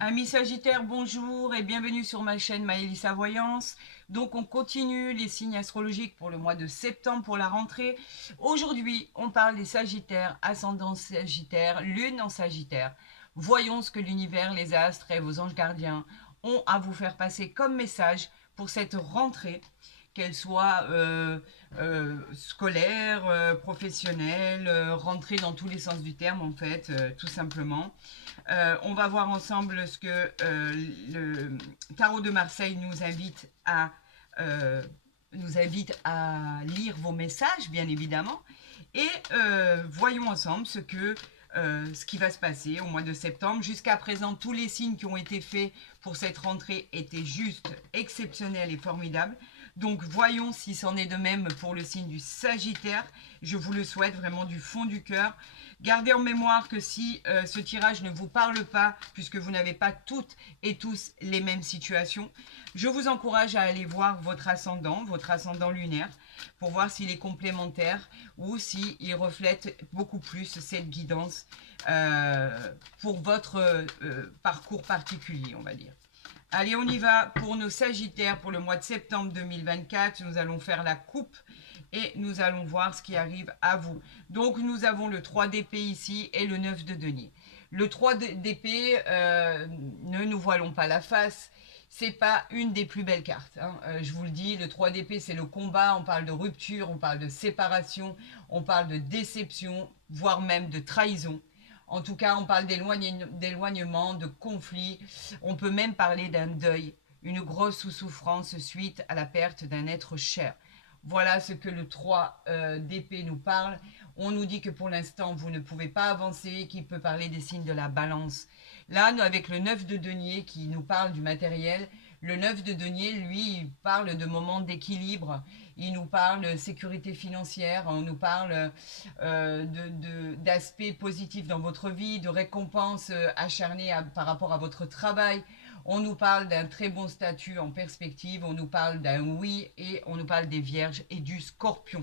Amis Sagittaires, bonjour et bienvenue sur ma chaîne Maëlys Voyance. Donc on continue les signes astrologiques pour le mois de septembre pour la rentrée. Aujourd'hui, on parle des Sagittaires, ascendant Sagittaire, lune en Sagittaire. Voyons ce que l'univers, les astres et vos anges gardiens ont à vous faire passer comme message pour cette rentrée, qu'elle soit scolaire, professionnelle, rentrée dans tous les sens du terme en fait, tout simplement. On va voir ensemble ce que le Tarot de Marseille euh, nous invite à lire vos messages, bien évidemment. Et voyons ensemble ce qui va se passer au mois de septembre. Jusqu'à présent, tous les signes qui ont été faits pour cette rentrée étaient juste exceptionnels et formidables. Donc voyons si c'en est de même pour le signe du Sagittaire. Je vous le souhaite vraiment du fond du cœur. Gardez en mémoire que si ce tirage ne vous parle pas, puisque vous n'avez pas toutes et tous les mêmes situations, je vous encourage à aller voir votre ascendant lunaire, pour voir s'il est complémentaire ou s'il reflète beaucoup plus cette guidance pour votre parcours particulier, on va dire. Allez, on y va pour nos Sagittaires pour le mois de septembre 2024. Nous allons faire la coupe et nous allons voir ce qui arrive à vous. Donc, nous avons le 3 d'épée ici et le 9 de denier. Le 3 d'épée, ne nous voilons pas la face, c'est pas une des plus belles cartes. Hein. Je vous le dis, le 3 d'épée, c'est le combat. On parle de rupture, on parle de séparation, on parle de déception, voire même de trahison. En tout cas, on parle d'éloignement, de conflit. On peut même parler d'un deuil, une grosse souffrance suite à la perte d'un être cher. Voilà ce que le 3 d'épée nous parle. On nous dit que pour l'instant, vous ne pouvez pas avancer, qu'il peut parler des signes de la balance. Là, nous, avec le 9 de denier qui nous parle du matériel, le 9 de denier, lui, il parle de moments d'équilibre. Il nous parle de sécurité financière, on nous parle d'aspects positifs dans votre vie, de récompenses acharnées par rapport à votre travail. On nous parle d'un très bon statut en perspective, on nous parle d'un oui et on nous parle des vierges et du scorpion.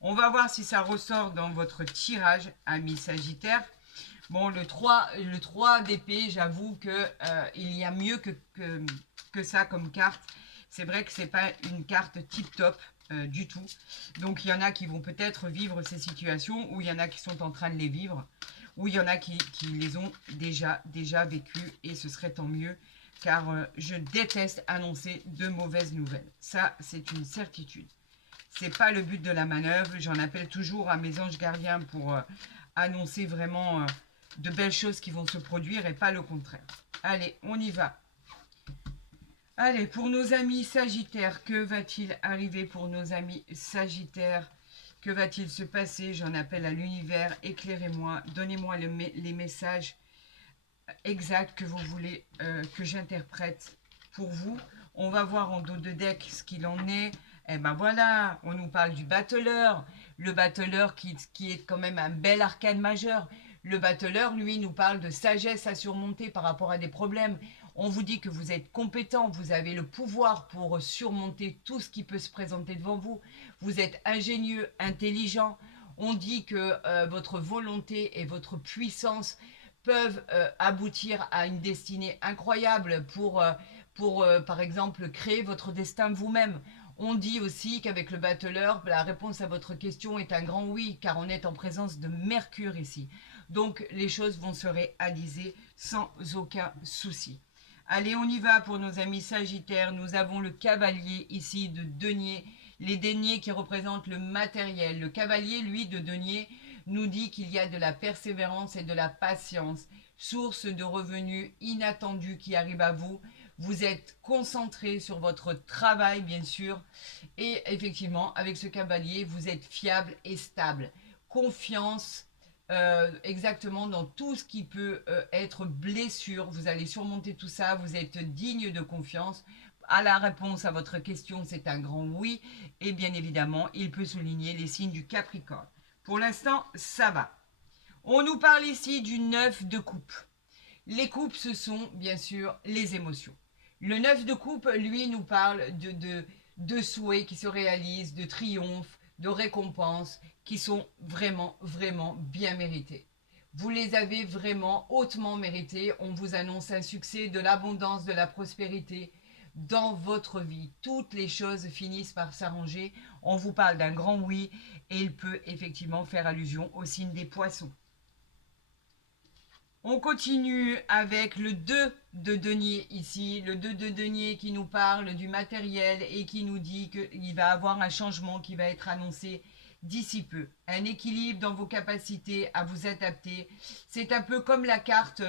On va voir si ça ressort dans votre tirage, ami Sagittaire. Bon, le 3 d'épée, j'avoue que il y a mieux que ça comme carte. C'est vrai que c'est pas une carte tip-top du tout. Donc il y en a qui vont peut-être vivre ces situations, ou il y en a qui sont en train de les vivre, ou il y en a qui les ont déjà vécues, et ce serait tant mieux, car je déteste annoncer de mauvaises nouvelles. Ça, c'est une certitude. C'est pas le but de la manœuvre. J'en appelle toujours à mes anges gardiens pour annoncer vraiment de belles choses qui vont se produire et pas le contraire. Allez, on y va. Allez, pour nos amis Sagittaires, que va-t-il arriver pour nos amis Sagittaires? Que va-t-il se passer? J'en appelle à l'univers. Éclairez-moi, donnez-moi les messages exacts que vous voulez que j'interprète pour vous. On va voir en dos de deck ce qu'il en est. Eh ben voilà, on nous parle du battleur. Le battleur qui est quand même un bel arcane majeur. Le battleur, lui, nous parle de sagesse à surmonter par rapport à des problèmes. On vous dit que vous êtes compétent, vous avez le pouvoir pour surmonter tout ce qui peut se présenter devant vous. Vous êtes ingénieux, intelligent. On dit que votre volonté et votre puissance peuvent aboutir à une destinée incroyable pour par exemple, créer votre destin vous-même. On dit aussi qu'avec le battleur, la réponse à votre question est un grand oui, car on est en présence de Mercure ici. Donc les choses vont se réaliser sans aucun souci. Allez, on y va pour nos amis Sagittaires. Nous avons le cavalier ici de denier. Les deniers qui représentent le matériel. Le cavalier, lui, de denier, nous dit qu'il y a de la persévérance et de la patience, source de revenus inattendus qui arrivent à vous. Vous êtes concentré sur votre travail, bien sûr, et effectivement, avec ce cavalier, vous êtes fiable et stable. Confiance, exactement dans tout ce qui peut être blessure. Vous allez surmonter tout ça, vous êtes digne de confiance. À la réponse à votre question, c'est un grand oui. Et bien évidemment, il peut souligner les signes du Capricorne. Pour l'instant, ça va. On nous parle ici du 9 de coupe. Les coupes, ce sont bien sûr les émotions. Le 9 de coupe, lui, nous parle de souhaits qui se réalisent, de triomphes, de récompenses qui sont vraiment, vraiment bien méritées. Vous les avez vraiment hautement mérités. On vous annonce un succès, de l'abondance, de la prospérité dans votre vie. Toutes les choses finissent par s'arranger. On vous parle d'un grand oui et il peut effectivement faire allusion au signe des poissons. On continue avec le 2 de denier ici, le 2 de denier qui nous parle du matériel et qui nous dit qu'il va y avoir un changement qui va être annoncé d'ici peu. Un équilibre dans vos capacités à vous adapter. C'est un peu comme la carte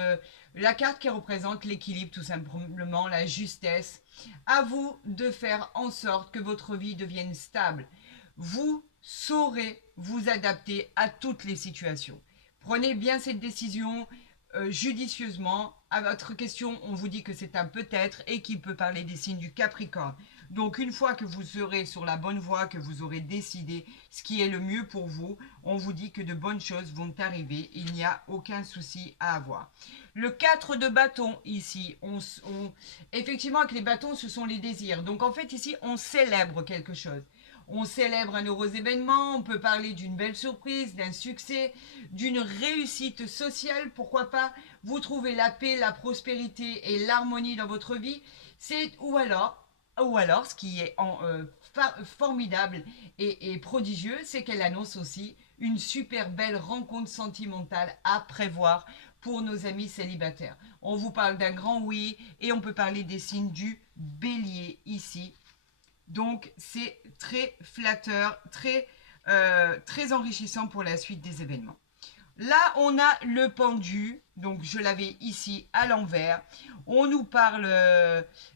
qui représente l'équilibre tout simplement, la justesse. À vous de faire en sorte que votre vie devienne stable. Vous saurez vous adapter à toutes les situations. Prenez bien cette décision judicieusement. À votre question, on vous dit que c'est un peut-être et qui peut parler des signes du Capricorne. Donc une fois que vous serez sur la bonne voie, que vous aurez décidé ce qui est le mieux pour vous, on vous dit que de bonnes choses vont arriver. Il n'y a aucun souci à avoir. Le 4 de bâton ici, effectivement avec les bâtons ce sont les désirs. Donc en fait ici on célèbre quelque chose. On célèbre un heureux événement, on peut parler d'une belle surprise, d'un succès, d'une réussite sociale, pourquoi pas. Vous trouvez la paix, la prospérité et l'harmonie dans votre vie. Ou alors, ce qui est formidable et prodigieux, c'est qu'elle annonce aussi une super belle rencontre sentimentale à prévoir pour nos amis célibataires. On vous parle d'un grand oui et on peut parler des signes du bélier ici. Donc, c'est très flatteur, très enrichissant pour la suite des événements. Là, on a le pendu, donc je l'avais ici à l'envers. On nous parle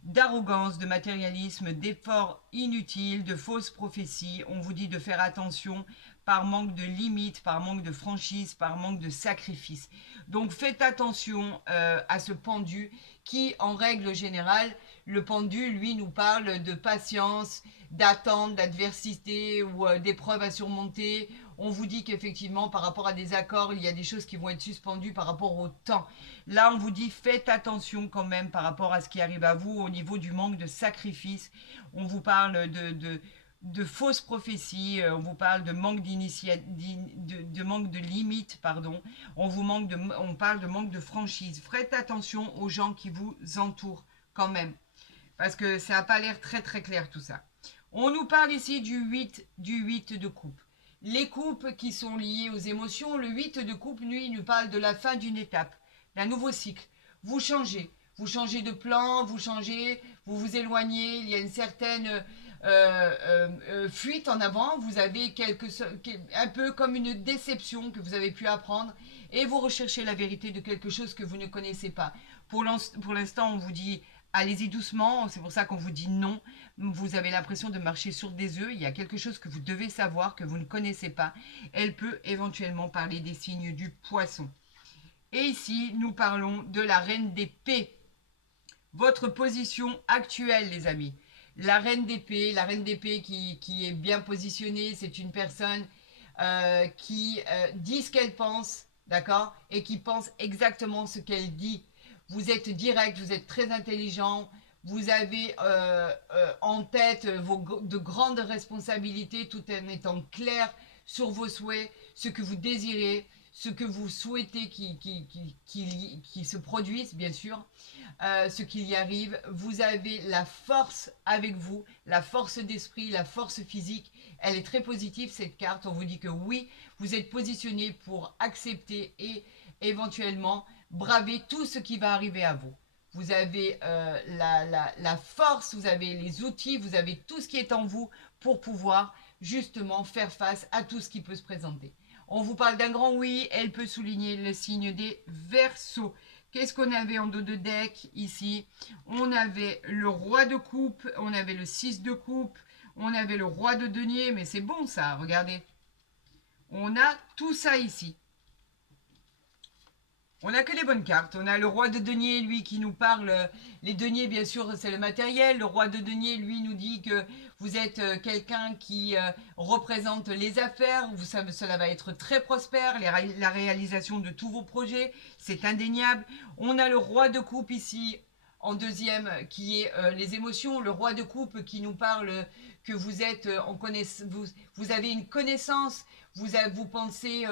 d'arrogance, de matérialisme, d'efforts inutiles, de fausses prophéties. On vous dit de faire attention par manque de limites, par manque de franchise, par manque de sacrifice. Donc faites attention à ce pendu qui, en règle générale, le pendu, lui, nous parle de patience, d'attente, d'adversité ou d'épreuves à surmonter. On vous dit qu'effectivement, par rapport à des accords, il y a des choses qui vont être suspendues par rapport au temps. Là, on vous dit faites attention quand même par rapport à ce qui arrive à vous au niveau du manque de sacrifice. On vous parle de fausses prophéties, on vous parle de manque de manque de limites, pardon. On parle de manque de franchise. Faites attention aux gens qui vous entourent quand même, parce que ça n'a pas l'air très très clair tout ça. On nous parle ici du 8 de coupe. Les coupes qui sont liées aux émotions, le 8 de coupe, lui, nous parle de la fin d'une étape, d'un nouveau cycle. Vous changez de plan, vous vous éloignez, il y a une certaine fuite en avant, vous avez un peu comme une déception que vous avez pu apprendre et vous recherchez la vérité de quelque chose que vous ne connaissez pas. Pour l'instant, on vous dit allez-y doucement, c'est pour ça qu'on vous dit non. Vous avez l'impression de marcher sur des œufs, il y a quelque chose que vous devez savoir, que vous ne connaissez pas. Elle peut éventuellement parler des signes du poisson. Et ici, nous parlons de la reine d'épée. Votre position actuelle, les amis. La reine d'épée qui est bien positionnée, c'est une personne qui dit ce qu'elle pense, d'accord, et qui pense exactement ce qu'elle dit. Vous êtes direct, vous êtes très intelligent, vous avez en tête de grandes responsabilités tout en étant clair sur vos souhaits, ce que vous désirez, ce que vous souhaitez qui se produise, bien sûr, ce qu'il y arrive. Vous avez la force avec vous, la force d'esprit, la force physique. Elle est très positive, cette carte. On vous dit que oui, vous êtes positionné pour accepter et éventuellement braver tout ce qui va arriver à vous. Vous avez la force, vous avez les outils, vous avez tout ce qui est en vous pour pouvoir justement faire face à tout ce qui peut se présenter. On vous parle d'un grand oui, elle peut souligner le signe des Verseaux. Qu'est-ce qu'on avait en dos de deck ici? On avait le roi de coupe, on avait le 6 de coupe, on avait le roi de denier, mais c'est bon ça, regardez. On a tout ça ici. On n'a que les bonnes cartes. On a le roi de denier, lui, qui nous parle. Les deniers, bien sûr, c'est le matériel. Le roi de denier, lui, nous dit que vous êtes quelqu'un qui représente les affaires. Vous savez, cela va être très prospère. La réalisation de tous vos projets, c'est indéniable. On a le roi de coupe ici, en deuxième, qui est les émotions. Le roi de coupe qui nous parle que vous êtes vous avez une connaissance, vous pensez,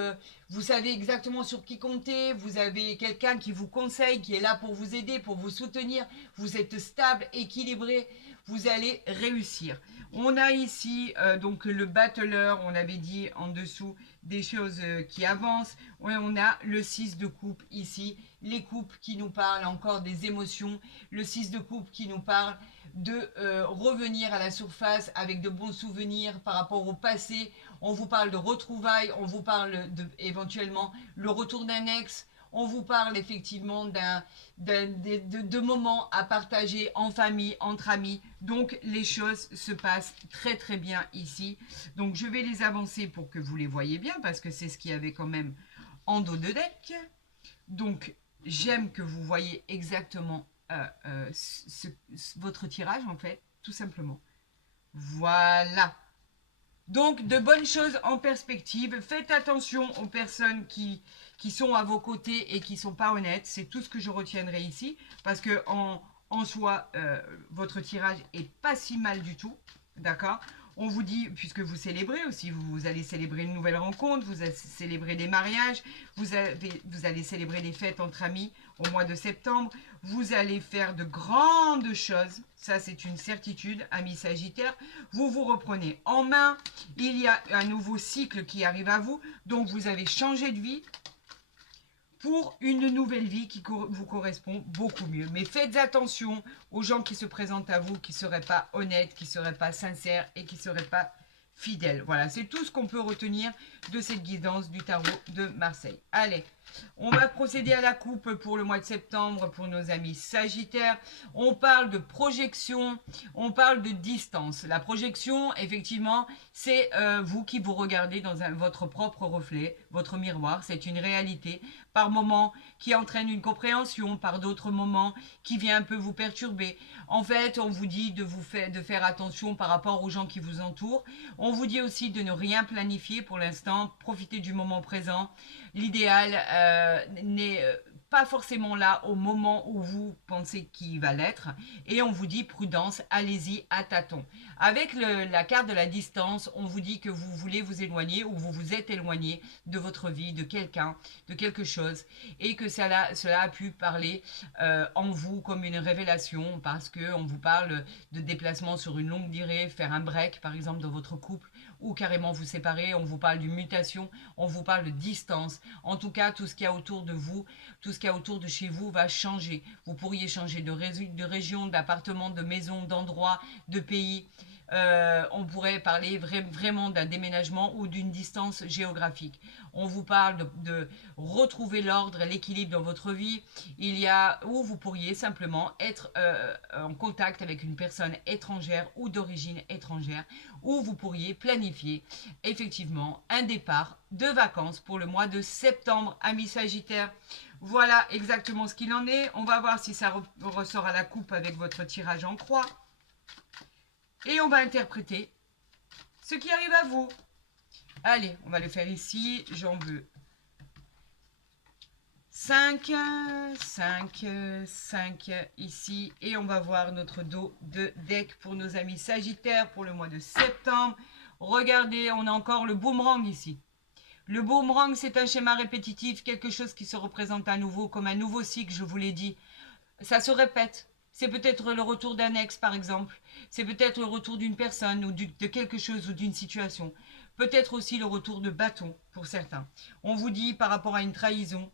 vous savez exactement sur qui compter, vous avez quelqu'un qui vous conseille, qui est là pour vous aider, pour vous soutenir, vous êtes stable, équilibré, vous allez réussir. On a ici donc le battleur, on avait dit en dessous des choses qui avancent. On a le 6 de coupe ici, les coupes qui nous parlent encore des émotions, le 6 de coupe qui nous parle de revenir à la surface avec de bons souvenirs par rapport au passé. On vous parle de retrouvailles, on vous parle de éventuellement le retour d'un ex, on vous parle effectivement de moments à partager en famille, entre amis. Donc les choses se passent très très bien ici. Donc je vais les avancer pour que vous les voyez bien parce que c'est ce qu'il y avait quand même en dos de deck. Donc j'aime que vous voyez exactement votre tirage en fait, tout simplement. Voilà. Donc, de bonnes choses en perspective. Faites attention aux personnes qui sont à vos côtés et qui ne sont pas honnêtes. C'est tout ce que je retiendrai ici. Parce que en soi, votre tirage est pas si mal du tout. D'accord. On vous dit, puisque vous célébrez aussi, vous allez célébrer une nouvelle rencontre, vous allez célébrer des mariages, vous allez célébrer des fêtes entre amis au mois de septembre, vous allez faire de grandes choses, ça c'est une certitude, amis Sagittaires, vous vous reprenez en main, il y a un nouveau cycle qui arrive à vous, donc vous avez changé de vie, pour une nouvelle vie qui vous correspond beaucoup mieux. Mais faites attention aux gens qui se présentent à vous, qui ne seraient pas honnêtes, qui ne seraient pas sincères et qui ne seraient pas fidèles. Voilà, c'est tout ce qu'on peut retenir de cette guidance du tarot de Marseille. Allez, on va procéder à la coupe pour le mois de septembre pour nos amis Sagittaires. On parle de projection, on parle de distance. La projection, effectivement, c'est vous qui vous regardez dans votre propre reflet, votre miroir. C'est une réalité par moments qui entraîne une compréhension, par d'autres moments qui vient un peu vous perturber. En fait, on vous dit de faire attention par rapport aux gens qui vous entourent. On vous dit aussi de ne rien planifier pour l'instant, profiter du moment présent. L'idéal n'est pas forcément là au moment où vous pensez qu'il va l'être. Et on vous dit prudence, allez-y à tâtons. Avec la carte de la distance, on vous dit que vous voulez vous éloigner ou vous vous êtes éloigné de votre vie, de quelqu'un, de quelque chose. Et que cela a pu parler en vous comme une révélation parce qu'on vous parle de déplacement sur une longue durée, faire un break par exemple dans votre couple ou carrément vous séparer, on vous parle d'une mutation, on vous parle de distance. En tout cas, tout ce qu'il y a autour de vous, tout ce qu'il y a autour de chez vous va changer. Vous pourriez changer de région, d'appartement, de maison, d'endroit, de pays. On pourrait parler vraiment d'un déménagement ou d'une distance géographique. On vous parle de retrouver l'ordre, l'équilibre dans votre vie. Il y a où vous pourriez simplement être en contact avec une personne étrangère ou d'origine étrangère, où vous pourriez planifier effectivement un départ de vacances pour le mois de septembre, amis Sagittaires. Voilà exactement ce qu'il en est. On va voir si ça ressort à la coupe avec votre tirage en croix. Et on va interpréter ce qui arrive à vous. Allez, on va le faire ici. J'en veux 5, 5, 5 ici. Et on va voir notre dos de deck pour nos amis Sagittaires pour le mois de septembre. Regardez, on a encore le boomerang ici. Le boomerang, c'est un schéma répétitif, quelque chose qui se représente à nouveau, comme un nouveau cycle, je vous l'ai dit. Ça se répète. C'est peut-être le retour d'un ex, par exemple. C'est peut-être le retour d'une personne ou de quelque chose ou d'une situation. Peut-être aussi le retour de bâton pour certains. On vous dit par rapport à une trahison,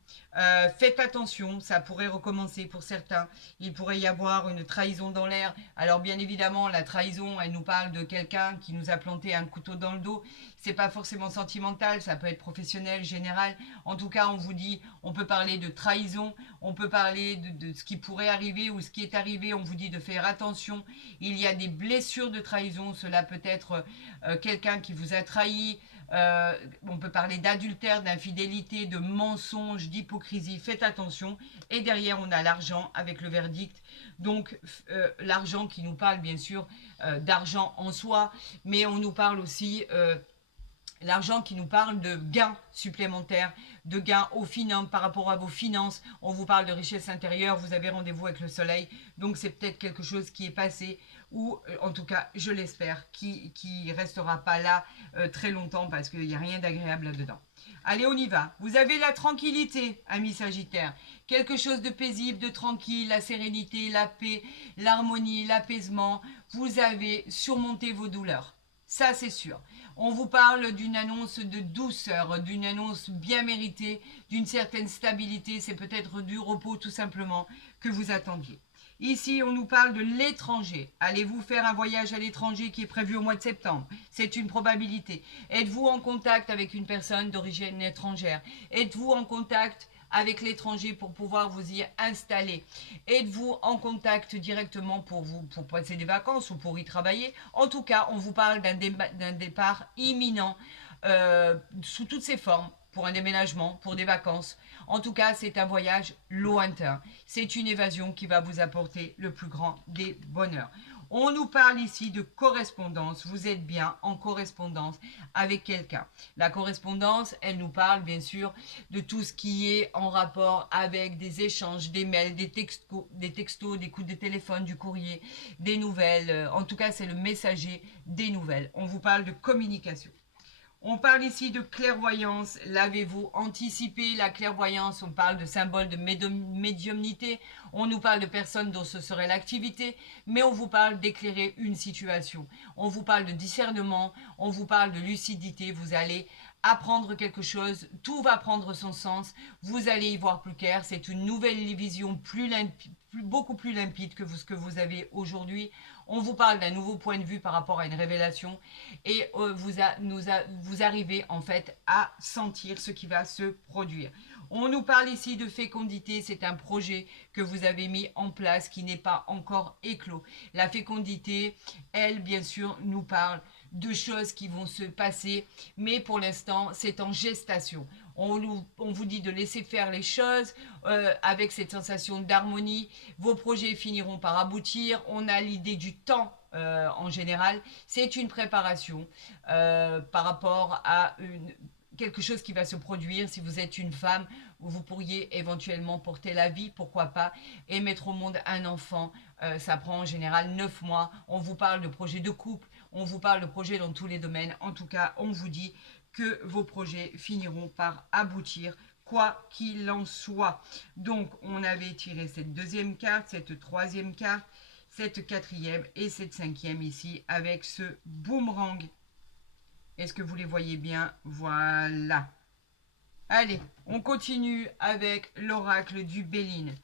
faites attention, ça pourrait recommencer pour certains. Il pourrait y avoir une trahison dans l'air. Alors bien évidemment, la trahison, elle nous parle de quelqu'un qui nous a planté un couteau dans le dos. C'est pas forcément sentimental, ça peut être professionnel, général. En tout cas, on vous dit, on peut parler de trahison, on peut parler de ce qui pourrait arriver ou ce qui est arrivé. On vous dit de faire attention. Il y a des blessures de trahison. Cela peut être quelqu'un qui vous a trahi. On peut parler d'adultère, d'infidélité, de mensonge, d'hypocrisie. Faites attention. Et derrière, on a l'argent avec le verdict. Donc, l'argent qui nous parle, bien sûr, d'argent en soi. Mais on nous parle aussi L'argent qui nous parle de gains supplémentaires, de gains par rapport à vos finances. On vous parle de richesse intérieure, vous avez rendez-vous avec le soleil. Donc c'est peut-être quelque chose qui est passé ou en tout cas, je l'espère, qui restera pas là très longtemps parce qu'il n'y a rien d'agréable là-dedans. Allez, on y va. Vous avez la tranquillité, amis Sagittaires. Quelque chose de paisible, de tranquille, la sérénité, la paix, l'harmonie, l'apaisement. Vous avez surmonté vos douleurs. Ça, c'est sûr. On vous parle d'une annonce de douceur, d'une annonce bien méritée, d'une certaine stabilité. C'est peut-être du repos tout simplement que vous attendiez. Ici, on nous parle de l'étranger. Allez-vous faire un voyage à l'étranger qui est prévu au mois de septembre? C'est une probabilité. Êtes-vous en contact avec une personne d'origine étrangère? Êtes-vous en contact avec l'étranger pour pouvoir vous y installer? Êtes-vous en contact directement pour passer des vacances ou pour y travailler? En tout cas, on vous parle d'un départ imminent sous toutes ses formes, pour un déménagement, pour des vacances. En tout cas, c'est un voyage lointain. C'est une évasion qui va vous apporter le plus grand des bonheurs. On nous parle ici de correspondance. Vous êtes bien en correspondance avec quelqu'un. La correspondance, elle nous parle bien sûr de tout ce qui est en rapport avec des échanges, des mails, des textos, des coups de téléphone, du courrier, des nouvelles. En tout cas, c'est le messager des nouvelles. On vous parle de communication. On parle ici de clairvoyance. L'avez-vous anticipé? La clairvoyance, on parle de symbole de médiumnité. On nous parle de personnes dont ce serait l'activité. Mais on vous parle d'éclairer une situation. On vous parle de discernement. On vous parle de lucidité. Vous allez apprendre quelque chose. Tout va prendre son sens. Vous allez y voir plus clair. C'est une nouvelle vision beaucoup plus limpide que ce que vous avez aujourd'hui. On vous parle d'un nouveau point de vue par rapport à une révélation et vous arrivez en fait à sentir ce qui va se produire. On nous parle ici de fécondité, c'est un projet que vous avez mis en place qui n'est pas encore éclos. La fécondité, elle, bien sûr, nous parle de choses qui vont se passer, mais pour l'instant, c'est en gestation. On vous dit de laisser faire les choses avec cette sensation d'harmonie. Vos projets finiront par aboutir. On a l'idée du temps en général. C'est une préparation par rapport à quelque chose qui va se produire. Si vous êtes une femme, vous pourriez éventuellement porter la vie, pourquoi pas, et mettre au monde un enfant. Ça prend en général 9 mois. On vous parle de projets de couple, on vous parle de projets dans tous les domaines. En tout cas, on vous dit que vos projets finiront par aboutir, quoi qu'il en soit. Donc, on avait tiré cette deuxième carte, cette troisième carte, cette quatrième et cette cinquième ici avec ce boomerang. Est-ce que vous les voyez bien? Voilà. Allez, on continue avec l'oracle du Béline.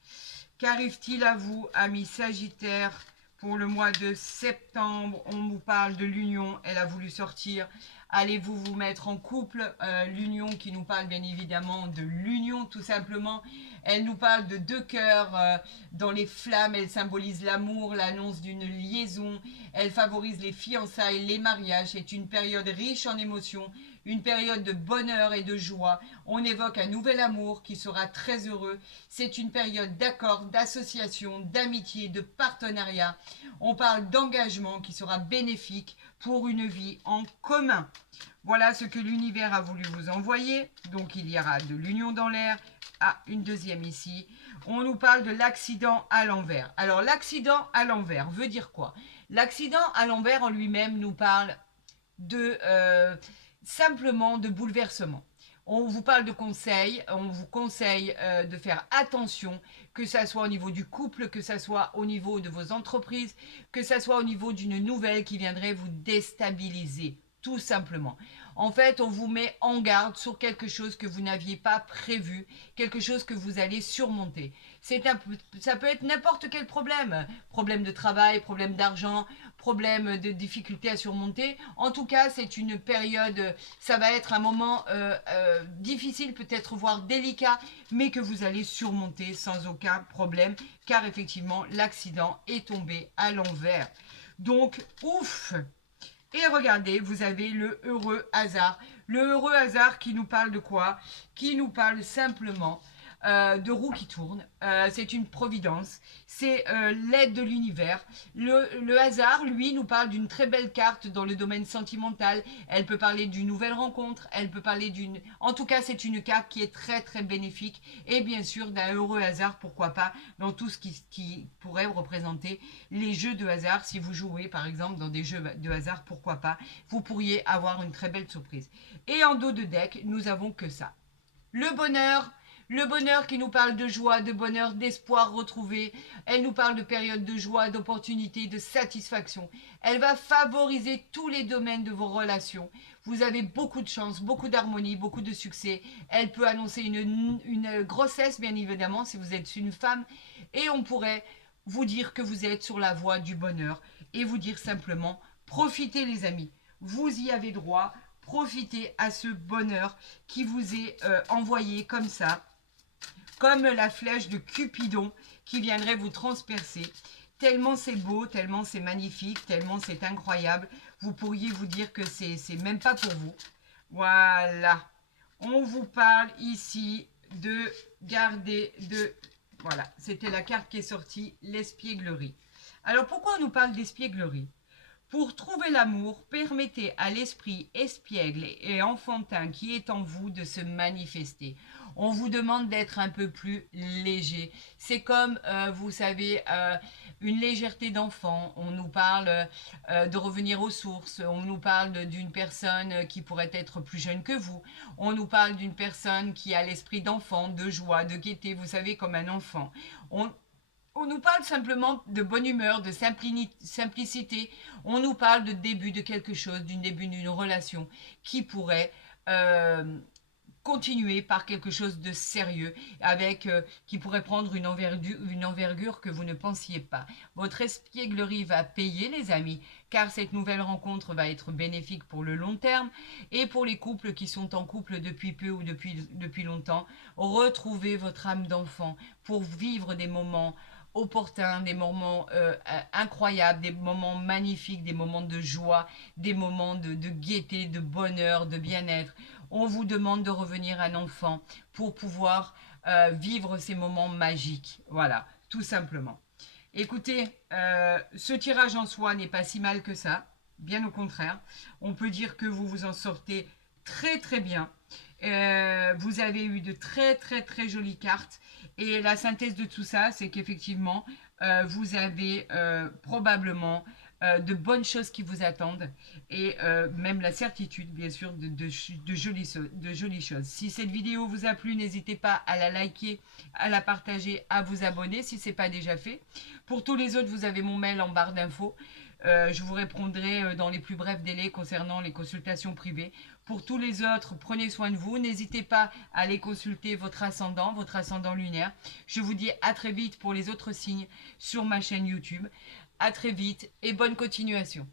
Qu'arrive-t-il à vous, amis Sagittaires, pour le mois de septembre? On vous parle de l'union, elle a voulu sortir. Allez-vous vous mettre en couple? L'union qui nous parle bien évidemment de l'union tout simplement. Elle nous parle de deux cœurs dans les flammes. Elle symbolise l'amour, l'annonce d'une liaison. Elle favorise les fiançailles, les mariages. C'est une période riche en émotions, une période de bonheur et de joie. On évoque un nouvel amour qui sera très heureux. C'est une période d'accord, d'association, d'amitié, de partenariat. On parle d'engagement qui sera bénéfique pour une vie en commun. Voilà ce que l'univers a voulu vous envoyer. Donc il y aura de l'union dans l'air. Ah, une deuxième ici. On nous parle de l'accident à l'envers. Alors l'accident à l'envers veut dire quoi? L'accident à l'envers en lui-même nous parle de simplement de bouleversement. On vous parle de conseils, on vous conseille de faire attention, que ça soit au niveau du couple, que ça soit au niveau de vos entreprises, que ça soit au niveau d'une nouvelle qui viendrait vous déstabiliser, tout simplement. En fait, on vous met en garde sur quelque chose que vous n'aviez pas prévu, quelque chose que vous allez surmonter. Ça peut être n'importe quel problème. Problème de travail, problème d'argent, problème de difficulté à surmonter. En tout cas, c'est une période, ça va être un moment difficile, peut-être voire délicat, mais que vous allez surmonter sans aucun problème, car effectivement, l'accident est tombé à l'envers. Donc, ouf! Et regardez, vous avez le heureux hasard. Le heureux hasard qui nous parle de quoi? Qui nous parle simplement de roue qui tourne. C'est une providence. C'est l'aide de l'univers. Le hasard, lui, nous parle d'une très belle carte dans le domaine sentimental. Elle peut parler d'une nouvelle rencontre. Elle peut parler d'une... En tout cas, c'est une carte qui est très, très bénéfique. Et bien sûr, d'un heureux hasard, pourquoi pas, dans tout ce qui pourrait représenter les jeux de hasard. Si vous jouez, par exemple, dans des jeux de hasard, pourquoi pas, vous pourriez avoir une très belle surprise. Et en dos de deck, nous avons que ça. Le bonheur qui nous parle de joie, de bonheur, d'espoir retrouvé. Elle nous parle de période de joie, d'opportunité, de satisfaction. Elle va favoriser tous les domaines de vos relations. Vous avez beaucoup de chance, beaucoup d'harmonie, beaucoup de succès. Elle peut annoncer une grossesse, bien évidemment, si vous êtes une femme. Et on pourrait vous dire que vous êtes sur la voie du bonheur et vous dire simplement, profitez les amis. Vous y avez droit. Profitez à ce bonheur qui vous est envoyé comme ça, comme la flèche de Cupidon qui viendrait vous transpercer. Tellement c'est beau, tellement c'est magnifique, tellement c'est incroyable. Vous pourriez vous dire que c'est même pas pour vous. Voilà. On vous parle ici de garder de... Voilà, c'était la carte qui est sortie, l'espièglerie. Alors pourquoi on nous parle d'espièglerie ? Pour trouver l'amour, permettez à l'esprit espiègle et enfantin qui est en vous de se manifester. On vous demande d'être un peu plus léger. C'est comme, vous savez, une légèreté d'enfant. On nous parle de revenir aux sources. On nous parle d'une personne qui pourrait être plus jeune que vous. On nous parle d'une personne qui a l'esprit d'enfant, de joie, de gaieté, vous savez, comme un enfant. On nous parle simplement de bonne humeur, de simplicité. On nous parle de début de quelque chose, du début d'une relation qui pourrait continuer par quelque chose de sérieux, qui pourrait prendre une envergure que vous ne pensiez pas. Votre espièglerie va payer, les amis, car cette nouvelle rencontre va être bénéfique pour le long terme. Et pour les couples qui sont en couple depuis peu ou depuis longtemps, retrouvez votre âme d'enfant pour vivre des moments opportuns, des moments incroyables, des moments magnifiques, des moments de joie, des moments de gaieté, de bonheur, de bien-être. On vous demande de revenir un enfant pour pouvoir vivre ces moments magiques. Voilà, tout simplement. Écoutez, ce tirage en soi n'est pas si mal que ça. Bien au contraire. On peut dire que vous vous en sortez très très bien. Vous avez eu de très très très jolies cartes. Et la synthèse de tout ça, c'est qu'effectivement, vous avez probablement de bonnes choses qui vous attendent et même la certitude, bien sûr, de jolies choses. Si cette vidéo vous a plu, n'hésitez pas à la liker, à la partager, à vous abonner si ce n'est pas déjà fait. Pour tous les autres, vous avez mon mail en barre d'infos. Je vous répondrai dans les plus brefs délais concernant les consultations privées. Pour tous les autres, prenez soin de vous. N'hésitez pas à aller consulter votre ascendant lunaire. Je vous dis à très vite pour les autres signes sur ma chaîne YouTube. À très vite et bonne continuation.